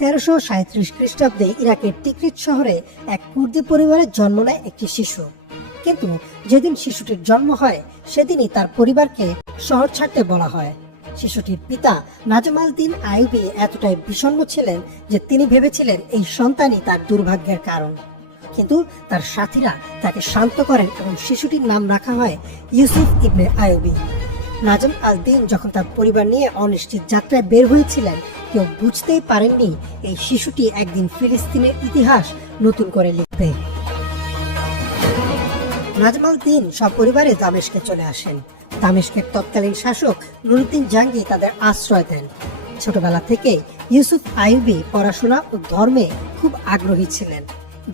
1337 খ্রিস্টাব্দে ইরাকের তিকরিত শহরে এক কুর্দি পরিবারে জন্ম নেয় একটি শিশু। কিন্তু যেদিন শিশুটির জন্ম হয় সেদিনই তার পরিবারকে শহর ছাড়তে বলা হয়। শিশুটির পিতা নাজম আল-দিন আইয়ুবী এতটাই বিষণ্ণ ছিলেন যে তিনি ভেবেছিলেন এই সন্তানই তার দুর্ভাগ্যের কারণ। কিন্তু তার সাথীরা তাকে শান্ত করেন এবং শিশুটির নাম রাখা হয় ইউসুফ ইবনে আইয়ুবী। নাজম আল-দিন যখন তার পরিবার নিয়ে অনিশ্চিত যাত্রায় বের হয়েছিলেন, কেউ বুঝতেই পারেননি এই শিশুটি একদিন ফিলিস্তিনের ইতিহাস নতুন করে লিখবে। নাজম আল-দিন সপরিবারে দামেস্কে চলে আসেন। দামেস্কের তৎকালীন শাসক নুরউদ্দিন জাঙ্গি তাদের আশ্রয় দেন। ছোটবেলা থেকে ইউসুফ আইয়ুবী পড়াশোনা ও ধর্মে খুব আগ্রহী ছিলেন।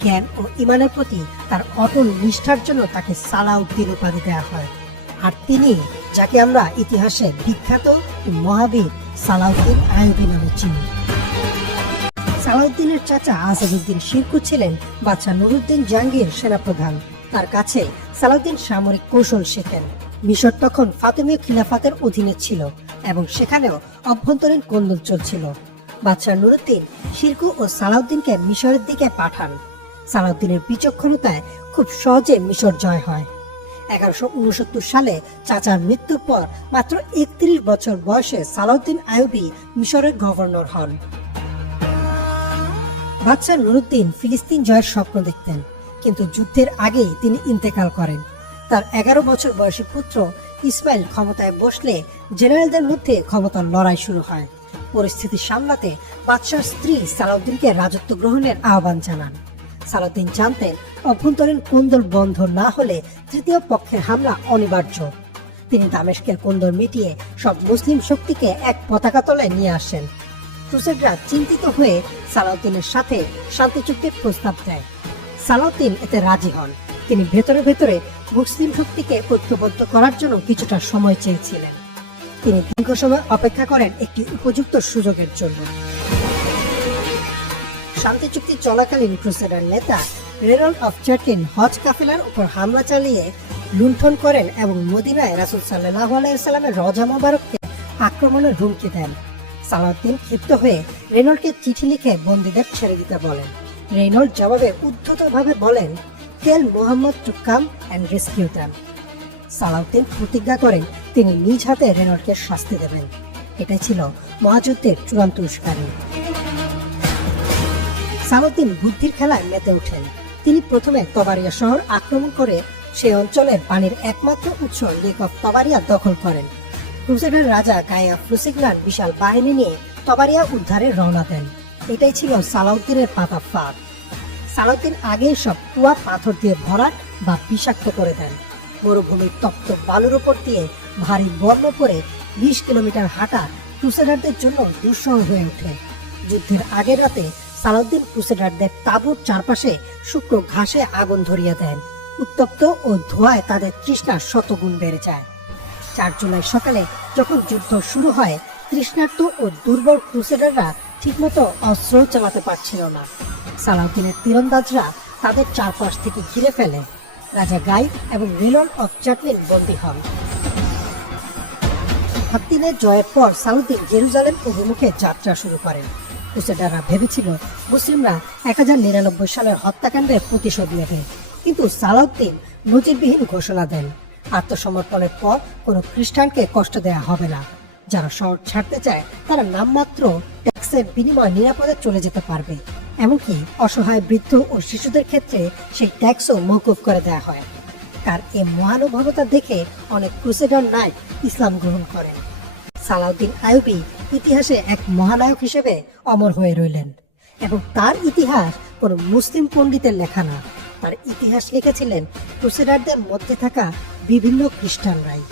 জ্ঞান ও ঈমানের প্রতি তার অটল নিষ্ঠার জন্য তাকে সালাউদ্দিন উপাধি দেওয়া হয়। আর তিনি, যাকে আমরা ইতিহাসে বিখ্যাত মহাবীর সালাউদ্দিন আইয়ুবী নামে চিনি। সালাউদ্দিনের চাচা আসাদউদ্দিন শিরকু ছিলেন বাদশাহ নুরউদ্দিন জাঙ্গির সেনাপ্রধান। তার কাছে সালাউদ্দিন সামরিক কৌশল শেখেন। মিশর তখন ফাতেমীয় খিলাফতের অধীনে ছিল এবং সেখানেও অভ্যন্তরীণ কোন্দল চলছিল। বাদশাহ নুরউদ্দিন শিরকু ও সালাউদ্দিনকে মিশরের দিকে পাঠান। সালাউদ্দিনের বিচক্ষণতায় খুব সহজে মিশর জয় হয়। 1169 সালে চাচার মৃত্যুর পর মাত্র 31 বছর বয়সে সালাউদ্দিন আইয়ুবী মিশরের গভর্নর হন। বাদশাহ নুরউদ্দিন ফিলিস্তিন জয়ের স্বপ্ন দেখতেন, কিন্তু যুদ্ধের আগেই তিনি ইন্তেকাল করেন। তার 11 বছর বয়সী পুত্র ইসমাইল ক্ষমতায় বসলে জেনারেলদের মধ্যে ক্ষমতার লড়াই শুরু হয়। পরিস্থিতি সামলাতে বাদশার স্ত্রী সালাউদ্দিনকে রাজত্ব গ্রহণের আহ্বান জানান। সালাউদ্দিন জানতেন অভ্যন্তরীণ কোন্দল বন্ধ না হলে তৃতীয় পক্ষের হামলা অনিবার্য। তিনি দামেস্কের কোন্দল মিটিয়ে সব মুসলিম শক্তিকে এক পতাকা তলায় নিয়ে আসেন। ক্রুসেডরা চিন্তিত হয়ে সালাউদ্দিনের সাথে শান্তি চুক্তির প্রস্তাব দেয়। সালাউদ্দিন এতে রাজি হন। তিনি ভেতরে ভেতরে মুসলিম শক্তিকে ঐক্যবদ্ধ করার জন্য কিছুটা সময় চেয়েছিলেন। তিনি দীর্ঘ সময় অপেক্ষা করেন একটি উপযুক্ত সুযোগের জন্য। শান্তি চুক্তি চলাকালীন ক্রুসেডার নেতা রেনল্ড অফ চার্টিন হজ কাফেলার উপর হামলা চালিয়ে লুণ্ঠন করেন এবং মদিনায় রাসূল সাল্লাল্লাহু আলাইহি ওয়াসাল্লামের রওজা মোবারককে আক্রমণের হুমকি দেন। সালাউদ্দিন ক্ষিপ্ত হয়ে রেনল্ডকে চিঠি লিখে বন্দীদের ছেড়ে দিতে বলেন। রেনল্ড জবাবে উদ্ধতভাবে বলেন, tell Muhammad to come and rescue them. Salahuddin প্রতিজ্ঞা করেন তিনি নিজ হাতে রেনল্ডকে শাস্তি দেবেন। এটাই ছিল মহাযুদ্ধের চূড়ান্ত উস্কানি। সালাউদ্দিন বুদ্ধির খেলায় মেতে ওঠেন। তিনি প্রথমে তবারিয়া শহর আক্রমণ করে সেই অঞ্চলের পানির একমাত্র উৎস লেক অফ তবারিয়া দখল করেন। ক্রুসেডার রাজা গায়া ফ্লুসিগনান বিশাল বাহিনী নিয়ে তবারিয়া উদ্ধারে রওনা দেন। এটাই ছিল সালাউদ্দিনের পাতা ফাঁদ। সালাউদ্দিন আগে সব কুয়া পাথর দিয়ে ভরাট বা বিষাক্ত করে দেন। মরুভূমির তপ্ত বালুর উপর দিয়ে ভারী বর্ণ পরে 20 কিলোমিটার হাঁটা ক্রুসেডারদের জন্য দুঃসহ হয়ে ওঠে। যুদ্ধের আগের রাতে সালাউদ্দিন ক্রুসেডারদের তাঁবুর চারপাশে শুকনো ঘাসে আগুন ধরিয়ে দেন। উত্তপ্ত ও ধোঁয়ায় তাদের তৃষ্ণা শতগুণ বেড়ে যায়। 4 জুলাই সকালে যখন যুদ্ধ শুরু হয়, তৃষ্ণার্ত ও দুর্বল ক্রুসেডাররা ঠিকমতো অস্ত্র চালাতে পারছিল না। সালাউদ্দিনের তীরন্দাজরা তাদের চারপাশ থেকে ঘিরে ফেলে। রাজা গাই এবং রেনল্ড অফ চার্টিন বন্দী হন। 7 দিনের জয়ের পর সালাউদ্দিন জেরুজালেম অভিমুখে যাত্রা শুরু করেন। ক্রুসেডাররা ভেবেছিল মুসলিমরা 1099 সালের হত্যাকাণ্ডের প্রতিশোধ নেবে, কিন্তু সালাউদ্দিন নজিরবিহীন ঘোষণা দেন, আত্মসমর্পণের পর কোনো খ্রিস্টানকে কষ্ট দেয়া হবে না। যারা শহর ছাড়তে চায় তারা নামমাত্র ট্যাক্সের বিনিময়ে নিরাপদে চলে যেতে পারবে। এমনকি অসহায় বৃদ্ধ ও শিশুদের ক্ষেত্রে সেই ট্যাক্সও মওকুফ করে দেওয়া হয়। তার এই মহানুভবতা দেখে অনেক ক্রুসেডার নাইট ইসলাম গ্রহণ করেন। সালাউদ্দিন আইয়ুবী ইতিহাসে এক মহানায়ক হিসেবে অমর হয়ে রইলেন এবং তার ইতিহাস কোনো মুসলিম পণ্ডিতের লেখা না। তার ইতিহাস লিখেছিলেন ক্রুসেডারদের মধ্যে থাকা বিভিন্ন খ্রিস্টানরাই।